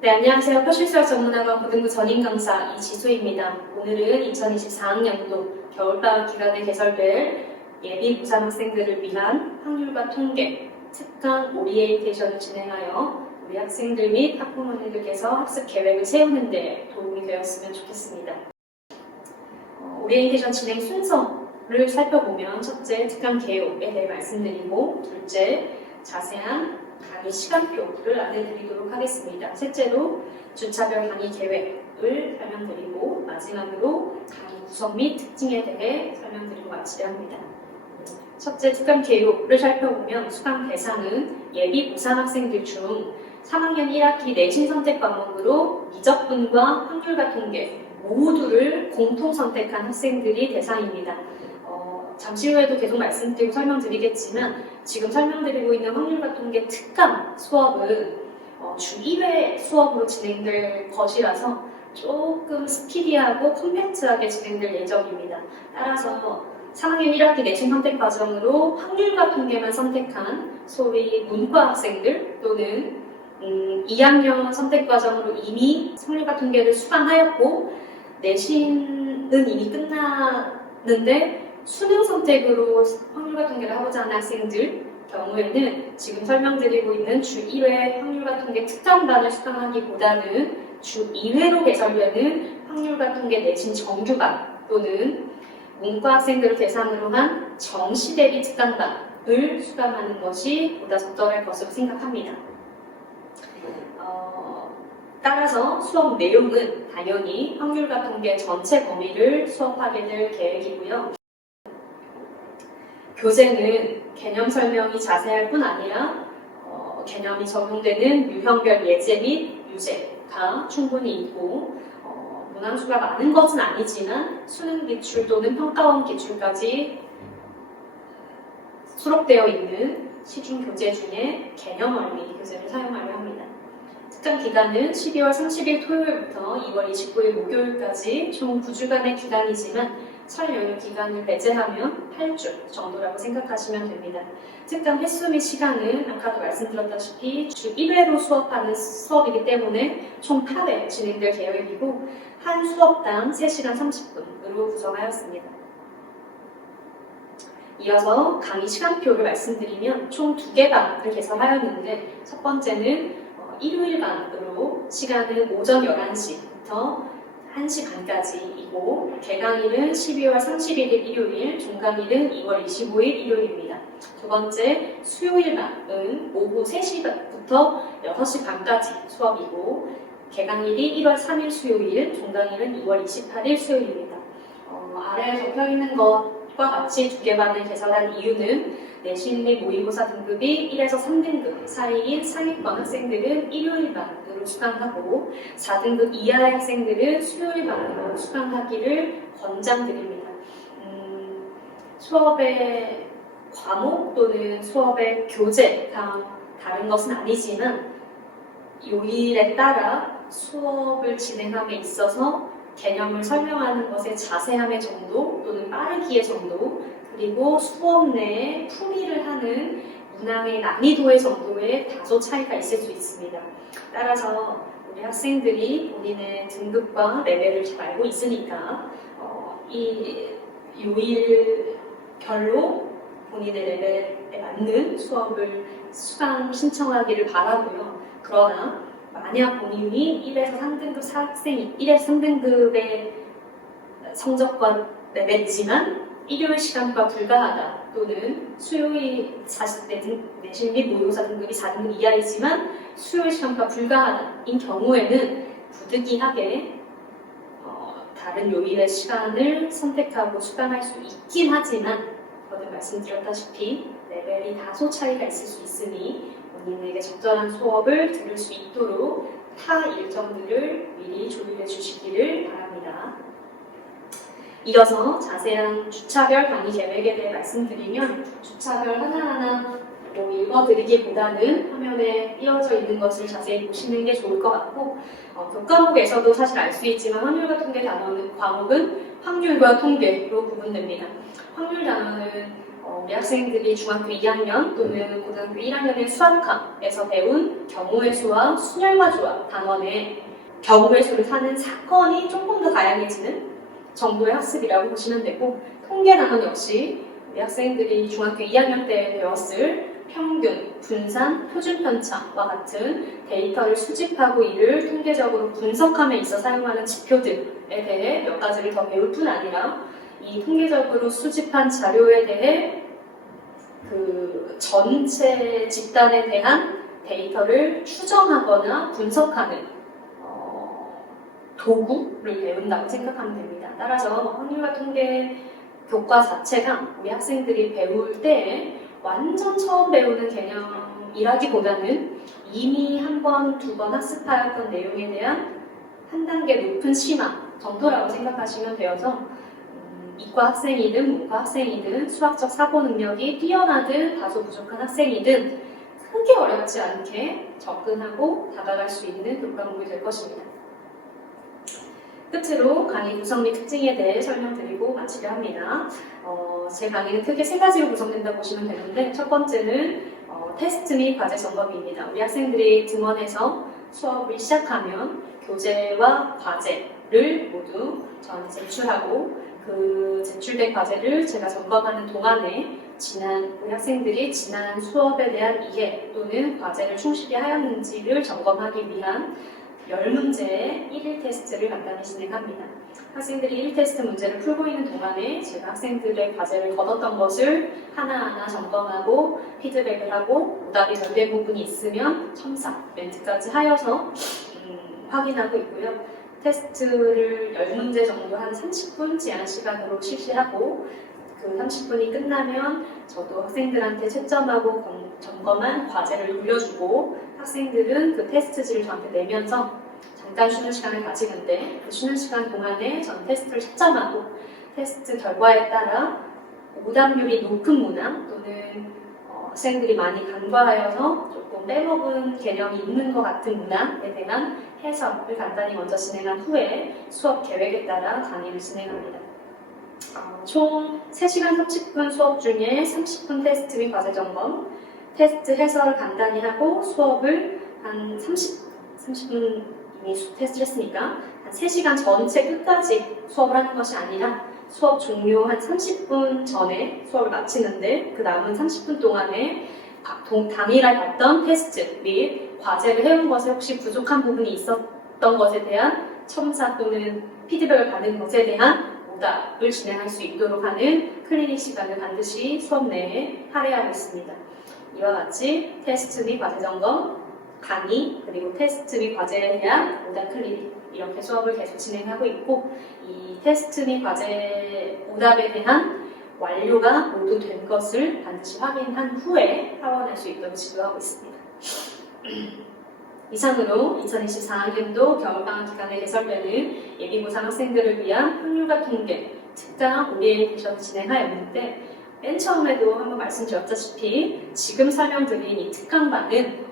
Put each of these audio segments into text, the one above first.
네, 안녕하세요. 표실수학 전문학원 고등부 전임 강사 이지수입니다. 오늘은 2024학년도 겨울방학 기간에 개설될 예비 고3 학생들을 위한 확률과 통계, 특강 오리엔테이션을 진행하여 우리 학생들 및 학부모님들께서 학습 계획을 세우는 데 도움이 되었으면 좋겠습니다. 오리엔테이션 진행 순서를 살펴보면 첫째, 특강 개요에 대해 말씀드리고 둘째, 자세한 강의 시간표를 안내드리도록 하겠습니다. 셋째로 주차별 강의 계획을 설명드리고 마지막으로 강의 구성 및 특징에 대해 설명드리고 마치려 합니다. 첫째, 특강 개요를 살펴보면 수강 대상은 예비 고3 학생들 중 3학년 1학기 내신 선택 과목으로 미적분과 확률과 통계 모두를 공통 선택한 학생들이 대상입니다. 잠시 후에도 계속 말씀드리고 설명드리겠지만 지금 설명드리고 있는 확률과 통계 특강 수업은 주 1회 수업으로 진행될 것이라서 조금 스피디하고 컴팩트하게 진행될 예정입니다. 따라서 3학년 1학기 내신 선택 과정으로 확률과 통계만 선택한 소위 문과 학생들 또는 2학년 선택 과정으로 이미 확률과 통계를 수강하였고 내신은 이미 끝났는데 수능 선택으로 확률과 통계를 하고자 하는 학생들 경우에는 지금 설명드리고 있는 주 1회 확률과 통계 특강반을 수강하기보다는 주 2회로 개설되는 확률과 통계 내신 정규반 또는 문과 학생들을 대상으로 한 정시 대비 특강반을 수강하는 것이 보다 적절할 것으로 생각합니다. 따라서 수업 내용은 당연히 확률과 통계 전체 범위를 수업하게 될 계획이고요. 교재는 개념 설명이 자세할 뿐 아니라 개념이 적용되는 유형별 예제 및 유제가 충분히 있고 문항수가 많은 것은 아니지만 수능 기출 또는 평가원 기출까지 수록되어 있는 시중 교재 중에 개념 원리 교재를 사용하려 합니다. 특강 기간은 12월 30일 토요일부터 2월 29일 목요일까지 총 9주간의 기간이지만 설 연휴 기간을 배제하면 8주 정도라고 생각하시면 됩니다. 특강 횟수 및 시간은 아까도 말씀드렸다시피 주 1회로 수업하는 수업이기 때문에 총 8회 진행될 계획이고 한 수업당 3시간 30분으로 구성하였습니다. 이어서 강의 시간표를 말씀드리면 총 2개 반을 개설하였는데 첫 번째는 일요일반으로 시간은 오전 11시부터 1시 반까지이고 개강일은 12월 31일 일요일, 종강일은 2월 25일 일요일입니다. 두 번째 수요일반은 오후 3시부터 6시 반까지 수업이고 개강일이 1월 3일 수요일, 종강일은 2월 28일 수요일입니다. 아래에 적혀있는 것과 같이 2개 반을 개설한 이유는 내신 및 모의고사 등급이 1에서 3등급 사이인 상위권 학생들은 일요일반으로 수강하고 4등급 이하의 학생들은 수요일반으로 수강하기를 권장드립니다. 수업의 과목 또는 수업의 교재가 다른 것은 아니지만 요일에 따라 수업을 진행함에 있어서 개념을 설명하는 것의 자세함의 정도 또는 빠르기의 정도 그리고 수업 내에 풀이를 하는 문항의 난이도의 정도에 다소 차이가 있을 수 있습니다. 따라서 우리 학생들이 본인의 등급과 레벨을 잘 알고 있으니까 이 요일별로 본인의 레벨에 맞는 수업을 수강 신청하기를 바라고요. 그러나 만약 본인이 1에서 3등급 학생이 1에서 3등급의 성적과 레벨이지만 일요일 시간과 불가하다 또는 수요일 내신 및 모의고사 등급이 4등급 이하이지만 수요일 시간과 불가하다인 경우에는 부득이하게 다른 요일의 시간을 선택하고 수강할 수 있긴 하지만 거듭 말씀드렸다시피 레벨이 다소 차이가 있을 수 있으니 본인에게 적절한 수업을 들을 수 있도록 타 일정들을 미리 조율해 주시기를 바랍니다. 이어서 자세한 주차별 강의 계획에 대해 말씀드리면 주차별 하나하나 읽어드리기보다는 화면에 띄어져 있는 것을 자세히 보시는 게 좋을 것 같고 교과목에서도 사실 알 수 있지만 확률과 통계 단어는 과목은 확률과 통계로 구분됩니다. 확률 단어는 우리 학생들이 중학교 2학년 또는 고등학교 1학년의 수학학에서 배운 경우의 수와 순혈과 조합 단원의 경우의 수를 사는 사건이 조금 더 다양해지는 정도의 학습이라고 보시면 되고, 통계 단원 역시 우리 학생들이 중학교 2학년 때 배웠을 평균, 분산, 표준 편차와 같은 데이터를 수집하고 이를 통계적으로 분석함에 있어 사용하는 지표들에 대해 몇 가지를 더 배울 뿐 아니라 이 통계적으로 수집한 자료에 대해 그 전체 집단에 대한 데이터를 추정하거나 분석하는 도구를 배운다고 생각하면 됩니다. 따라서 확률과 통계 교과 자체가 우리 학생들이 배울 때 완전 처음 배우는 개념이라기보다는 이미 한 번, 두 번 학습하였던 내용에 대한 한 단계 높은 심화 정도라고 생각하시면 되어서 이과 학생이든 문과 학생이든 수학적 사고 능력이 뛰어나든 다소 부족한 학생이든 크게 어렵지 않게 접근하고 다가갈 수 있는 교과 과목이 될 것입니다. 끝으로 강의 구성 및 특징에 대해 설명드리고 마치려 합니다. 제 강의는 크게 세 가지로 구성된다고 보시면 되는데, 첫 번째는 테스트 및 과제 점검입니다. 우리 학생들이 등원해서 수업을 시작하면 교재와 과제를 모두 저한테 제출하고, 그 제출된 과제를 제가 점검하는 동안에 우리 학생들이 지난 수업에 대한 이해 또는 과제를 충실히 하였는지를 점검하기 위한 10문제의 1일 테스트를 간단히 진행합니다. 학생들이 1일 테스트 문제를 풀고 있는 동안에 제가 학생들의 과제를 거뒀던 것을 하나하나 점검하고 피드백을 하고 오답이 덜 된 부분이 있으면 첨삭, 멘트까지 하여서 확인하고 있고요. 테스트를 10문제 정도 한 30분 제한 시간으로 실시하고, 그 30분이 끝나면 저도 학생들한테 채점하고 점검한 과제를 돌려주고, 학생들은 그 테스트지를 저한테 내면서 잠깐 쉬는 시간을 가지는데, 그 쉬는 시간 동안에 저는 테스트를 채점하고 테스트 결과에 따라 오답률이 높은 문항 또는 학생들이 많이 간과하여서 조금 빼먹은 개념이 있는 것 같은 문항에 대한 해설을 간단히 먼저 진행한 후에 수업 계획에 따라 강의를 진행합니다. 총 3시간 30분 수업 중에 30분 테스트 및 과제 점검, 테스트 해설을 간단히 하고 수업을 한 30분 이미 테스트를 했으니까 한 3시간 전체 끝까지 수업을 하는 것이 아니라 수업 종료 한 30분 전에 수업을 마치는데, 그 남은 30분 동안에 당일날 봤던 테스트 및 과제를 해온 것에 혹시 부족한 부분이 있었던 것에 대한 첨삭 또는 피드백을 받은 것에 대한 오답을 진행할 수 있도록 하는 클리닉 시간을 반드시 수업 내에 할애하고 있습니다. 이와 같이 테스트 및 과제 점검, 강의, 그리고 테스트 및 과제에 대한 오답 클리닉, 이렇게 수업을 계속 진행하고 있고, 이 테스트 및 과제 오답에 대한 완료가 모두 된 것을 반드시 확인한 후에 하원할 수 있도록 지도하고 있습니다. 이상으로 2024학년도 겨울방학 기간에 개설되는 예비고3 학생들을 위한 확률과 통계 특강 오리엔테이션을 진행하였는데, 맨 처음에도 한번 말씀드렸다시피 지금 설명드린 이 특강반은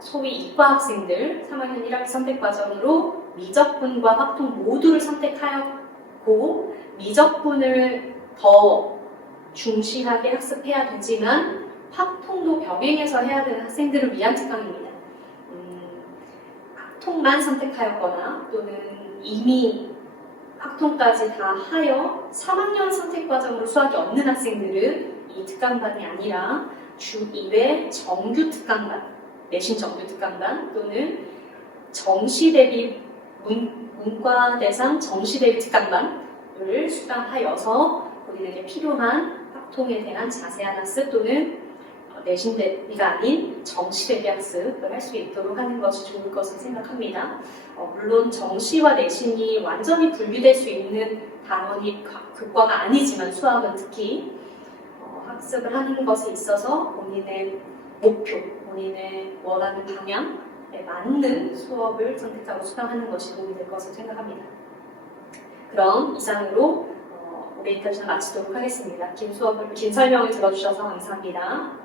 소위 이과 학생들 3학년 1학기 선택과정으로 미적분과 확통 모두를 선택하였고, 미적분을 더 중시하게 학습해야 되지만 확통도 병행해서 해야 되는 학생들을 위한 특강입니다. 학통만 선택하였거나 또는 이미 학통까지 다 하여 3학년 선택과정으로 수학이 없는 학생들은 이 특강반이 아니라 주 2회 정규 특강반, 내신 정규 특강반 또는 정시 대비 문과 대상 정시 대비 특강반을 수강하여서 본인에게 필요한 학통에 대한 자세한 학습 또는 내신 대비가 아닌 정시 대비 학습을 할 수 있도록 하는 것이 좋을 것을 생각합니다. 물론 정시와 내신이 완전히 분리될 수 있는 단원이 교과가 아니지만 수학은 특히 학습을 하는 것에 있어서 본인의 목표, 본인의 원하는 방향에 맞는 수업을 선택하고 수강하는 것이 도움이 될 것으로 생각합니다. 그럼 이상으로 오리엔테이션 마치도록 하겠습니다. 긴 설명을 들어주셔서 감사합니다.